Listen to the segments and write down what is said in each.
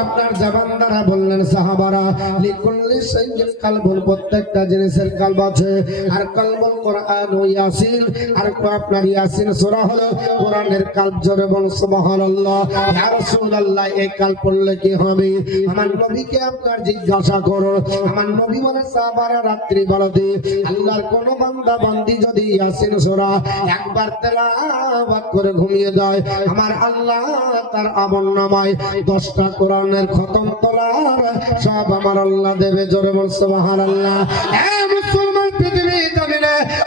আপনার জবান দ্বারা বললেন, সাহাবারা, লিকুল্লি সাইয়্যিন কালবুন প্রত্যেকটা জিনিসের কালব আছে। আর কালবুল কোরআন ও ইয়াসিন, আর আপনার ইয়াসিন সূরা হলো কোরআনের কালব জোরে বল সুবহানাল্লাহ। ইয়া রাসূলুল্লাহ, এই কালব পড়লে কি হবে? আমার নবীকে আপনার জিজ্ঞাসা করো। আমার নবী বলে, সাহাবারা, রাত্রি বলতে আল্লাহর কোন বান্দা, বান্দি যদি ইয়াসিন সূরা একবার তেলাওয়াত করে ঘুমিয়ে যায়, আমার আল্লাহ তার আমল নামায় দশটা কোরআনের খতম তোলার সব আমার আল্লাহ দেবে জোরে বল সুবহানাল্লাহ। এ মুসলমান পৃথিবী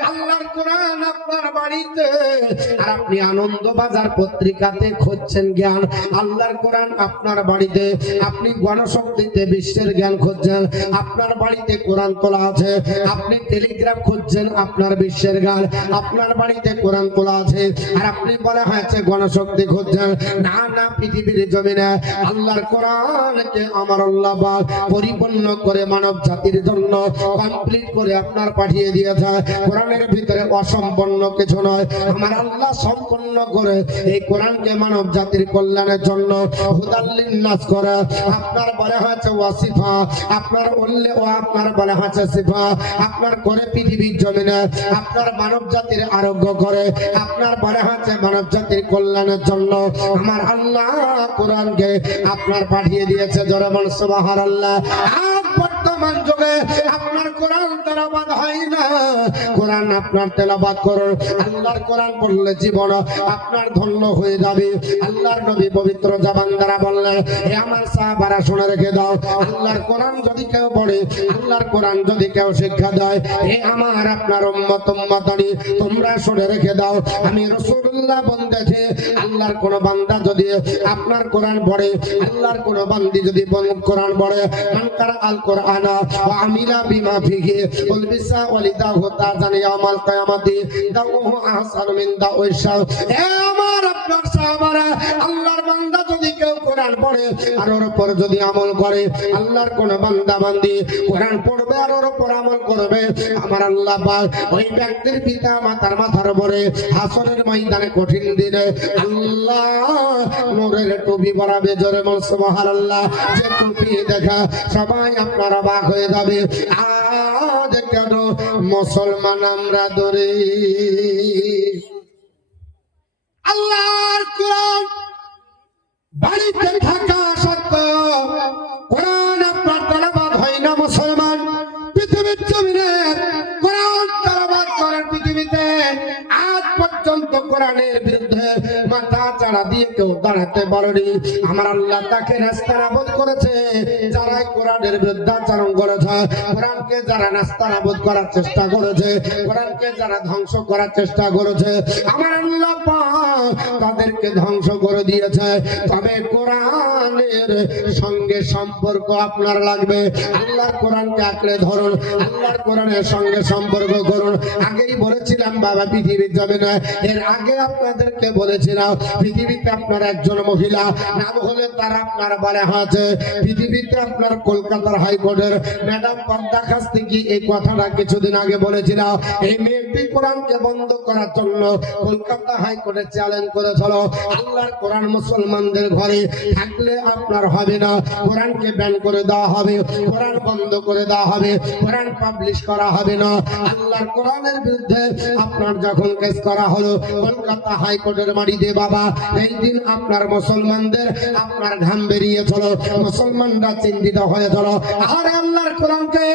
আল্লাহর আপনার বাড়িতে। আর আপনি আনন্দ বাজার পত্রিকাতে খুঁজছেন জ্ঞান। আল্লাহর কোরআন আপনার বাড়িতে। আপনি গণশক্তিতে বিশ্বের জ্ঞান খুঁজছেন। আপনার বাড়িতে কোরআন তোলা আছে। আপনি টেলিগ্রাম খুঁজছেন, আপনার বিশ্বের আপনার বাড়িতে কোরআন তোলা আছে। আর আপনি বলা হয়েছে, গণশক্তি খুঁজছেন। না না, পৃথিবীর জমিনে আল্লাহর কোরআনকে আমার আল্লাহ পরিপূর্ণ করে মানব জাতির জন্য কমপ্লিট করে আপনার পাঠিয়ে দিয়েছে। কোরআনের ভিতরে অসম্পন্ন কিছু নয়। আমার আল্লাহ সম্পন্ন করে এই কোরআনকে মানব জাতির কল্যাণের জন্য হুদাল্লিন নাস করে। আপনার বলা হয়েছে ওয়াসিফা, আপনার উল্লে ও আপনার বলা হয়েছে সিফা। আপনার করে পৃথিবীর জমিনে, আপনার মানব জাতির আরোগ্য করে। আপনার বলে হয়েছে মানব জাতির কল্যাণের জন্য আমার আল্লাহ কোরআনকে আপনার পাঠিয়ে দিয়েছে। জরমান সুবাহার আল্লাহ আজ বর্তমান যুগে আপনার কোরআন তেলাবাদ হয় না। কোরআন আপনার তেলাবাদ করুন। আল্লাহর কোরআন পড়লে জীবন আপনার ধন্য হয়ে যাবে। আল্লাহর নবী পবিত্র জাবান দ্বারা বললেন, হে আমার সাহাবারা, শুনে রেখে দাও, আল্লাহর কোরআন যদি কেউ পড়ে, আল্লাহর কোরআন যদি কেউ শিক্ষা দেয়, হে আমার আপনার উম্মত, উম্মতানি, তোমরা শুনে রেখে দাও, আমি রাসূলুল্লাহ বন্দেছে আল্লাহর কোন বান্দা যদি আপনার কোরআন পড়ে, আল্লাহর কোন বান্দি যদি কোরআন পড়ে আল কোরআনা ওয়া আমিলা বিমা ফিহি উল বিসা ওয়ালিদা হুতা জানি আমাল কিয়ামতি, দাউহু আহসানু মিন দাউইশা হে আমার আপনার কোরআন পড়ে আর ওর উপর যদি আমল করে, আল্লাহর কোন বান্দা বান্দি কোরআন পড়বে আর ওর উপর আমল করবে। আমার আল্লাহ পাক ওই ব্যক্তির পিতা মাতার মাথার উপরে হাসনের ময়দানে কঠিন দিনে আল্লাহ নূরের টুপি পরাবে জোরে বল সুবহানাল্লাহ। যে টুপি দেখা সবাই আপনারা অবাক হয়ে যাবে। আজ কেন মুসলমান আমরা ধরে আল্লাহর কোরআন বাড়িতে থাকা সত্ত্বেও কোরআন আপনার তালাবাদ হয় না মুসলমান। পৃথিবীর জমিনে কোরআন তালাবাদ করেন পৃথিবীতে আজ পর্যন্ত কোরআনের বিরুদ্ধে চাড়া দিয়ে কেউ দাঁড়াতে পারেনি। আমার আল্লাহ তাকে রাস্তানাবোধ করেছে। যারা কোরআনের বিরুদ্ধাচরণ করেছে, কোরআনকে যারা নাস্তানাবোধ করার চেষ্টা করেছে, কোরআনকে যারা ধ্বংস করার চেষ্টা করেছে, আমার আল্লাহ তাদেরকে ধ্বংস করে দিয়েছে। তবে কোরআনের সঙ্গে সম্পর্ক আপনার লাগবে। আল্লাহর কোরআনকে আঁকড়ে ধরুন, আল্লাহর কোরআনের সঙ্গে সম্পর্ক করুন। আগেই বলেছিলাম, বাবা, পৃথিবীর যাবে না এর আগে আপনাদেরকে বলেছিলাম, পৃথিবীতে আপনার একজন মহিলা, নাম হলে তার আপনার বলা হয়েছে পৃথিবীতে আপনার কলকাতার হাইকোর্টের ম্যাডাম পদ্মা কাছ থেকে এই কথাটা কিছুদিন আগে বলেছিলাম এই মেয়েটি কোরআনকে বন্ধ করার জন্য কলকাতা হাইকোর্টে চ্যালেঞ্জ করেছিল। আল্লাহর কোরআন মুসলমানদের ঘরে থাকলে আপনার হবে না। কোরআনকে ব্যান করে দেওয়া হবে, কোরআন বন্ধ করে দেওয়া হবে, কোরআন পাবলিশ করা হবে না। আল্লাহর কোরআনের বিরুদ্ধে আপনার যখন কেস করা হলো, কলকাতা হাইকোর্টের মাটিতে বাবা, এই দিন আপনার মুসলমানদের আপনার ঘাম বেরিয়েছিল মুসলমানরা চিন্তিত হয়েছিল আর আল্লাহর কোরআনকে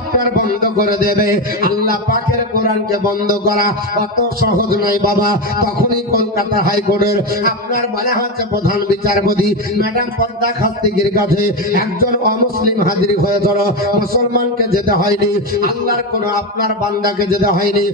আপনার বন্ধ করে দেবে। আল্লাহ পাকের কোরআনকে বন্ধ করা অত সহজ নয় বাবা। তখনই কলকাতা হাইকোর্টের আপনার বলা হচ্ছে প্রধান বিচারপতি, ম্যাডাম পদ্মা খাস্তিগির কাছে একজন অমুসলিম হাজির মুসলমানকে যেতে হয়নি, আল্লাহর আপনার বান্দাকে যেতে হয়নি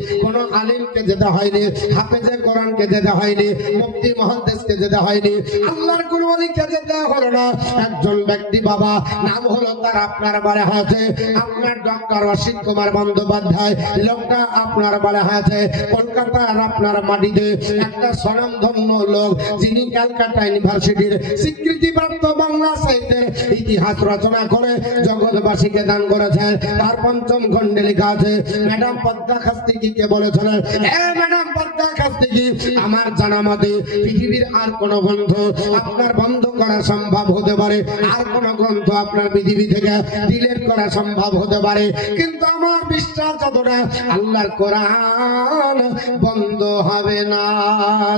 আলিমকে যেতে হয়নি, হাফেজে কোরআনকে যেতে হয়নি, মুফতি মহাদ্দেশকে যেতে হয়নি, আল্লাহর অলিকে যেতে হলো না। একজন ব্যক্তি বাবা, নাম হলো তার আপনার বলা হয়েছে, আপনার ডক্টর অসিত কুমার বন্দ্যোপাধ্যায়, লোকটা আপনার বলা হয়েছে, কলকাতার আপনার মাটিতে একটা স্বনামধন্য লোক, যিনি ক্যালকাটা ইউনিভার্সিটির স্বীকৃতি মুক্তিপ্রাপ্ত বাংলা সাহিত্যের ইতিহাস রচনা করে জগৎবাসীকে দান করেছে। তার পঞ্চম খণ্ডে লেখা আছে, ম্যাডাম পদ্মা খাস্তিকি কে বলেছিলেন এ, ম্যাডাম পদ্মা খাস্তিকি আমার জানা মতে পৃথিবীর আর কোন গ্রন্থ আপনার বন্ধ করা সম্ভব হতে পারে। আর কোন গ্রন্থ আপনার পৃথিবী থেকে ডিলেট করা সম্ভব হতে পারে। কিন্তু আমার বিশ্বাস যতটা আল্লাহর কোরআন বন্ধ হবে না।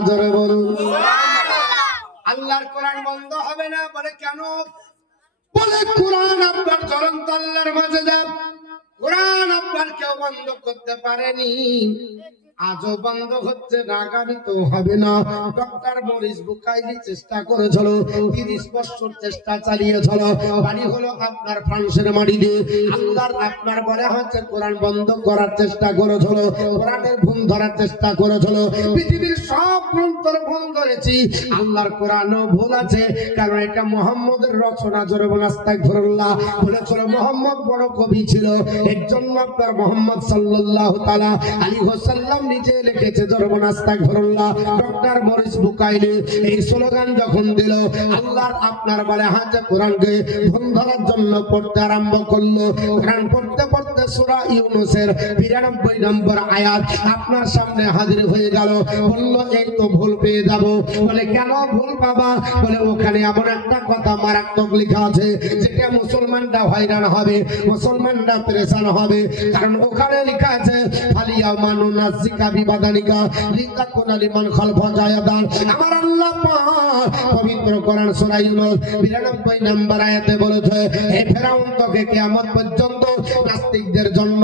জোরে বলুন। আল্লাহর কোরআন বন্ধ হবে না, বলে কেন? বলে কোরআন আপনার চলন্ত আল্লাহর মাঝে যান কোরআন আপনার কেউ বন্ধ করতে পারেনি। আজও বন্ধ হচ্ছে না তো হবে না। ডক্টর মরিস বুকাইলি চেষ্টা করেছিল, তিরিশ বছর চেষ্টা চালিয়েছিল। বাড়ি হলো আপনার ফ্রান্সের মাটিতে আল্লাহর আপনার বলে হচ্ছে, কোরআন বন্ধ করার চেষ্টা করেছিল, কোরআনের ভুল ধরার চেষ্টা করেছিল। পৃথিবীর সব গ্রন্থের ভুল ধরেছি আল্লাহর কোরআনও ভুল আছে, কারণ এটা মোহাম্মদের রচনা, জোরে বলেছিল, মোহাম্মদ বড় কবি ছিল। এর জন্য আপনার মোহাম্মদ আলাইহি ওয়াসাল্লাম নিজে লিখেছে ডক্টর মরিস বুকাইলি এই স্লোগান যখন দিল আল্লাহর আপনার বলে হাতে কোরআনকে ভুল ধরার জন্য পড়তে আরম্ভ করল। কোরআন পড়তে পড়তে সূরা ইউনূসের 92 নম্বর আয়াত আপনার সামনে হাজির হয়ে গেল। বলল, এই তো ভুল পেয়ে যাব। বলে, কেন ভুল বলে, ওখানে এমন একটা কথা মারাত্মক লেখা আছে, যেটা মুসলমানরা হয়রান হবে, মুসলমানরা হবে। কারণ ওখানে লেখা আছে, ফালিয়া মানু নাসিকা বিবাদানিকা লিতাকুন লিমান খালফা জায়াদান আমার আল্লাহ পবিত্র কোরআন সূরা ইউনূস 92 নম্বর আয়াতে বলেছে, হে ফেরাউন, তোকে কিয়ামত পর্যন্ত নাস্তিকদের জন্য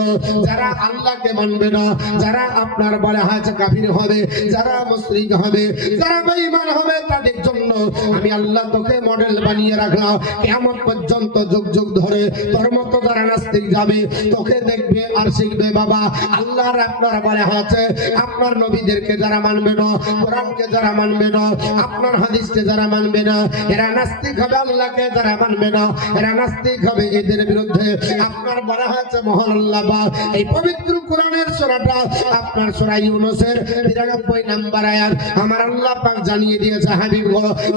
যারা আল্লাহকে মানবে না, যারা আপনার বলে হাজে কাফির হবে, যারা মুশরিক হবে যারা বেঈমান হবে তাদের জন্য আমি আল্লাহ তোকে মডেল বানিয়ে রাখলাম। কিয়ামত পর্যন্ত যুগ যুগ ধরে তোর মতো যারা নাস্তিক যাবে, তোকে দেখবে আর শিখবে, বাবা। আল্লাহর আপনার বলে আছে আপনার নবীদেরকে যারা মানবে না, কোরআনকে যারা মানবে না, আপনার হাদিসকে যারা মানবে না, এরা নাস্তিক হবে আল্লাহকে যারা মানবে না, এরা নাস্তিক হবে এদের বিরুদ্ধে। আপনার বলা হয়েছে, মহান আল্লাহ, এই পবিত্র কোরআনের সূরাটা আপনার সূরা ইউনূসের 92 নম্বর আয়াত। আমার আল্লাহ পাক জানিয়ে দিয়েছে হাবিব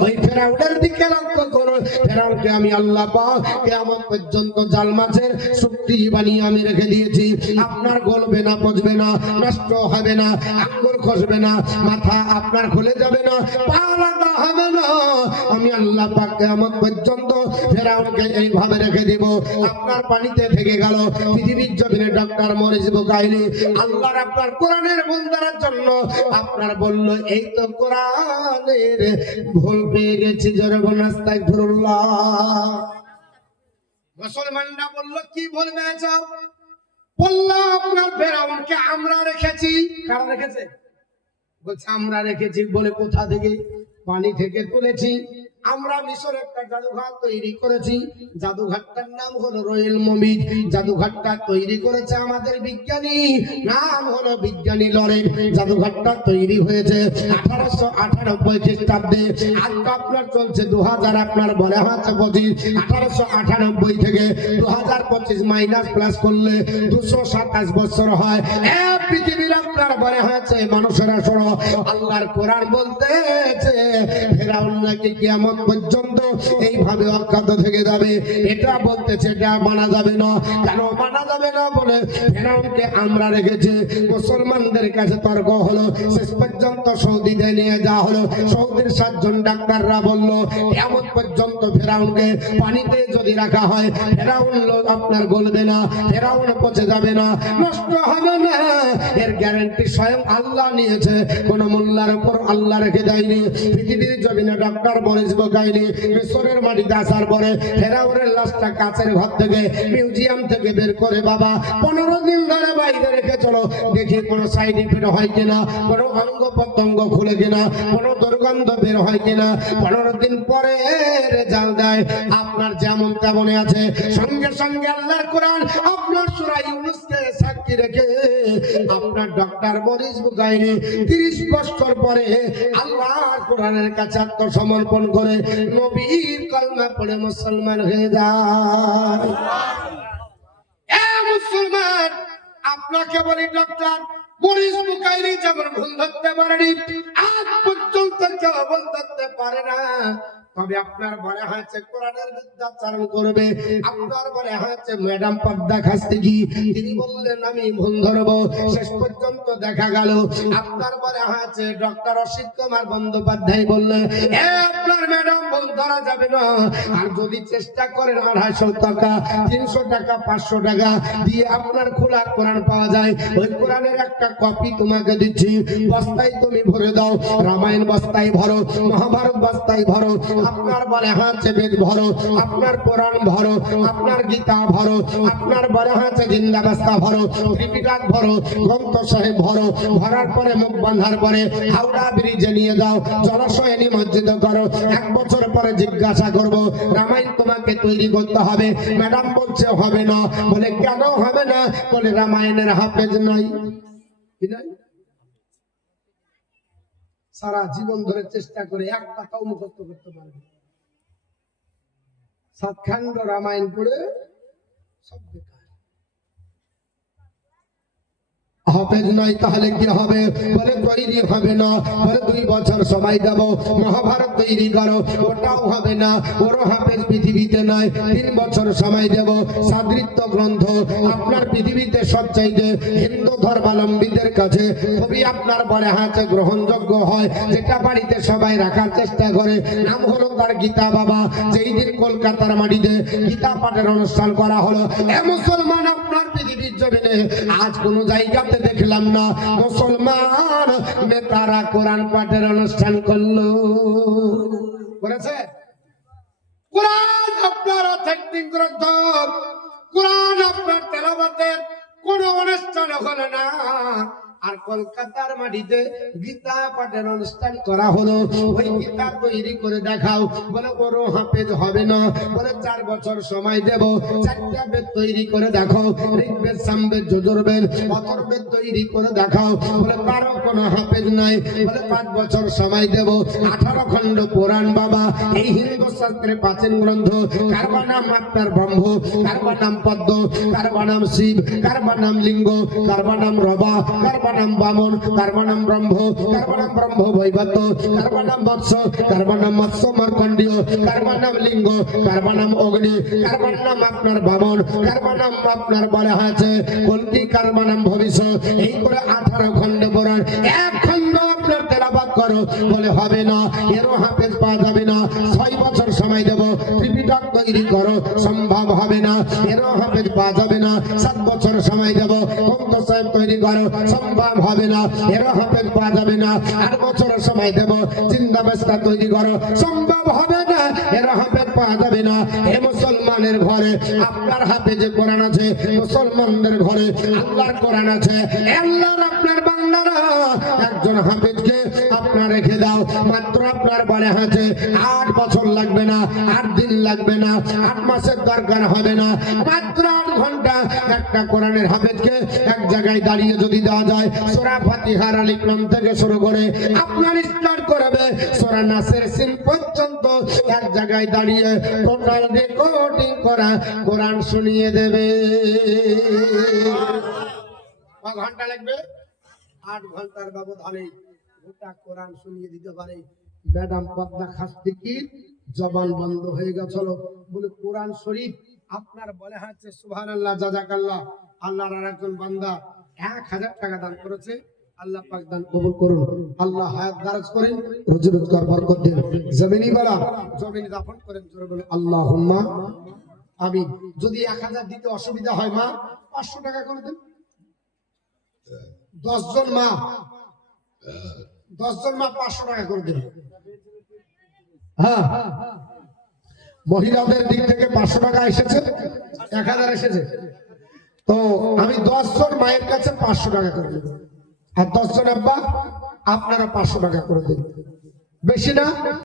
ওই ফেরাউনের দিকে লক্ষ্য করো ফেরাউনকে আমি আল্লাহ পাক কিয়ামত পর্যন্ত জাল মাছের শক্তি বানিয়ে আমি রেখে দিয়েছি। আপনার গলবে না, পচবে না, নষ্ট হবে না, আঙ্গুর খসবে না, মাথা আপনার খুলে যাবে না, পা হবে না। আমি আল্লাহ পাক কিয়ামত পর্যন্ত ফেরাউনকে এইভাবে রেখে দেব। আপনার পানিতে থেকে গেল, পৃথিবীর জমিনে ডক্টর মরিস বুকাইলি আল্লাহর আপনার কোরআনের বন্দার জন্য আপনার বলল, এই তো কোরআনের ভুল পেয়ে গেছি জরবন আস্তাগফিরুল্লাহ। মুসলমানরা বলল, কি ভুল পেয়েছ? বলল, আপনার ফেরাউনকে আমরা রেখেছি। কারা রেখেছে? বলছে, আমরা রেখেছি বলে কোথা থেকে? পানি থেকে তুলেছি। আমরা মিশর একটা জাদুঘর তৈরি করেছি। জাদুঘরটার নাম হলো রয়েল মমিদ। জাদুঘরটা তৈরি করেছে আমাদের বিজ্ঞানী। নাম হলো বিজ্ঞানী লরেন। জাদুঘরটা তৈরি হয়েছে আঠারোশো আঠানব্বই খ্রিস্টাব্দে। আজ তো আপনার চলছে দু হাজার আপনার বলে হচ্ছে পঁচিশ। আঠারোশো আঠানব্বই থেকে দু হাজার পঁচিশ মাইনাস প্লাস করলে দুশো সাতাশ বছর হয়। এ পৃথিবীর আমরা মুসলমানদের কাছে তর্ক হলো, শেষ পর্যন্ত সৌদিতে নিয়ে যাওয়া হলো। সৌদির সাতজন ডাক্তাররা বলল এমন পর্যন্ত ফেরাউনকে পানিতে যদি রাখা হয়, ফেরাউন আপনার গলবে না, ফেরাউন পচে যাবে না, নষ্ট হবে না। এর গ্যারান্টি স্বয়ং আল্লাহ নিয়েছে। কোন মোল্লার উপর আল্লাহ রেখে দেয়নি। পৃথিবীর জমিনে ডাক্তার বলিস গাইনি, মিশরের মাটিতে আসার পরে ফেরাউনের লাশটা কাছের ঘর থেকে, মিউজিয়াম থেকে বের করে বাবা, পনেরো দিন ধরে বাইরে রেখে চলো। দেখি কোনো সাইড ইফেক্ট হয় কিনা, কোনো অঙ্গ প্রত্যঙ্গ খুলে কিনা, কোনো দুর্গন্ধ বের হয় কিনা। পনেরো দিন পরে রেজাল্ট দেয়। আপনার যেমন তেমনই আছে। সঙ্গে সঙ্গে আল্লাহর কোরআন আপনার সূরা ইউনূসকে সাক্ষী রেখে আপনার ডক্টর মরিস 30 বছর পরে আল্লাহর কোরআনের কাছে আত্মসমর্পণ করে নবীর কলমা পড়ে মুসলমান হয়ে যায়। মুসলমান, আপনাকে বলি ডক্টর মরিস বুকাইনি যেমন ভুল ধরতে পারেনি, আজ পর্যন্ত কেউ ভুল ধরতে পারে না। তবে আপনার বলে হয়েছে কোরআনের বিদ্যাচারণ করবে? আপনার বলে হয়েছে ম্যাডাম পদ্মা খাসতে কি তিনি বললেন, আমি ভুল ধরবো। শেষ পর্যন্ত দেখা গেল। আপনার বলে হয়েছে ডক্টর অসিত কুমার বন্দ্যোপাধ্যায় বললেন, এ আপনার ম্যাডাম ধরা যাবে না। আর যদি চেষ্টা করেন আড়াইশো টাকা, তিনশো টাকা, পাঁচশো টাকা দিয়ে আপনার খোলা কোরআন পাওয়া যায়, ওই কোরআনের একটা কপি তোমাকে দিচ্ছি। বস্তায় তুমি ভরে দাও। রামায়ণ বস্তায় ভরো। মহাভারত বস্তায় ভরো। আপনার বলে হাতে বেদ ভরো, আপনার কোরআন ভরো, আপনার গীতা ভরো, আপনার বলে হাতে জিন্দা বস্তা ভরো, ত্রিপিটাক ভরো, গ্রন্থ সাহেব ভরো, ভরার পরে মুখ বাঁধার পরে হাওড়া ব্রিজে নিয়ে যাও, জলাশয়ে নিমজ্জিত করো, এক বছর পরে জিজ্ঞাসা করব রামায়ণ তোমাকে তৈরি করতে হবে, ম্যাডাম বলছে হবে না, বলে কেন হবে না বলে রামায়ণের হাফেজ নাই কি নাই? সারা জীবন ধরে চেষ্টা করে এক টাকাও মুখস্থ করতে পারবে সাতখান্ড রামায়ণ পড়ে সব বেকার। হাফেজ নাই তাহলে কি হবে? বলে তৈরি হবে না। বলে দুই বছর সময় দেব। মহাভারত তৈরি করো। ওটাও হবে না। ওরও হাফেজ পৃথিবীতে নাই। তিন বছর সময় দেব। সাদৃত্য গ্রন্থ। আপনার পৃথিবীতে সবচাইতে হিন্দু ধর্মাবলম্বীদের কাছে খুবই আপনার বলে হাতে গ্রহণযোগ্য হয়, যেটা বাড়িতে সবাই রাখার চেষ্টা করে, নাম হলো তার গীতা বাবা। যেই দিন কলকাতার মাটিতে গীতা পাঠের অনুষ্ঠান করা হলো, এ মুসলমান আপনার পৃথিবীর জমিনে, আজ কোন জায়গাতে দেখলাম না মুসলমান নেতারা কোরআন পাঠের অনুষ্ঠান করল। করেছে? কোরআন আপনার অথেন্টিক গ্রন্থ কোরআন আপনার তেলাবাতের কোন অনুষ্ঠান হলো না। কলকাতার মাটিতে গীতা পাঠের অনুষ্ঠান করা হলো। ওই গীতা তৈরি করে দেখাও। বলে, বড় হাফেজ হবে না? বলে, চার বছর সময় দেব। চারটা বেদ তৈরি করে দেখাও। ঋগ্বেদ, সামবেদ, যজুর্বেদ, অথর্বেদ তৈরি করে দেখাও। বলে তারও কোনো হাফেজ নাই। বলে, পাঁচ বছর সময় দেব। আঠারো খণ্ড পুরাণ বাবা। এই হিন্দু শাস্ত্রের প্রাচীন গ্রন্থ। কার বা নাম আপনার ব্রহ্ম? কারবা নাম পদ্ম? কারবা নাম শিব? কারবা নাম লিঙ্গ? কারবা নাম রবা? কারবা নাম বামন কার ব্রহ্ম কার ব্রহ্ম বৈবত কার বা নাম বৎস কার বা মৎস্য মার্কণ্ডীয় কার লিঙ্গ কার অগ্নি কার আপনার বামন কার আপনার বলা হয়েছে কলকি কার বা ভবিষ্যৎ এই করে আঠারো খণ্ড পুরাণ এক খণ্ড আপনার তেলাবাদ করো, বলে হবে না, এরও হাফেজ পাওয়া যাবে না, ছয় বছর সময় দেব, ত্রিপিটক তৈরি করো, সম্ভব হবে না, এরও হাফেজ পাওয়া যাবে না, সাত বছর সময় দেব গ্রন্থ সাহেব তৈরি করো, সম্ভব হবে না, এরা হবে পাওয়া যাবে না, আর বছরের সময় দেব, চিন্তা ব্যবস্থা তৈরি করো। সম্ভব হবে না, এরা হবে পাওয়া যাবে না। এ মুসলমানের ঘরে, আপনার হাতে যে কোরআন আছে, মুসলমানদের ঘরে আল্লাহর কোরআন আছে, আল্লাহর আপনার বাংলারা একজন হাফেজকে আপনার রেখে দাও। মাত্র আপনার বলে হাতে আট বছর লাগবে না, আট দিন লাগবে না, আট মাসের দরকার হবে না। মাত্র আট ঘণ্টা একটা কোরআনের হাফেজকে এক জায়গায় দাঁড়িয়ে যদি দেওয়া যায়, সোরা ফাতিহার আলিকলম থেকে শুরু করে আপনার স্টার্ট করবে। সোরা নাসের সিন পর্যন্ত এক জায়গায় দাঁড়িয়ে টোটাল রেকর্ডিং করা কোরআন শুনিয়ে দেবে। ঘণ্টা লাগবে? আট ঘণ্টার ব্যবধানে গোটা কোরআন শুনিয়ে দিতে পারে। ম্যাডাম পদ্মা জবান বন্ধ হয়ে গেছিল বলে কোরআন শরীফ আপনার বলে হচ্ছে সুহান আল্লাহ আল্লাহর আর একজন বান্দা এক হাজার টাকা দান করেছে, আল্লাহ পাক দান কবুল করুন। আল্লাহ হায়াত দারাজ করেন রুজি রোজগার বরকত জমিনি বালা, জমিনি দাফন করেন, জোরে বলে আল্লাহ আমি যদি এক হাজার দিতে অসুবিধা হয় মা, পাঁচশো টাকা করে দেন। দশজন মা। দশজন মা পাঁচশো টাকা করে দেবে হ্যাঁ। মহিলাদের দিক থেকে পাঁচশো টাকা এসেছে, এক হাজার এসেছে। তো আমি দশজন মায়ের কাছে পাঁচশো টাকা করে দেবো। আর দশজন আব্বা, আপনারা পাঁচশো টাকা করে দেবেন বেশি না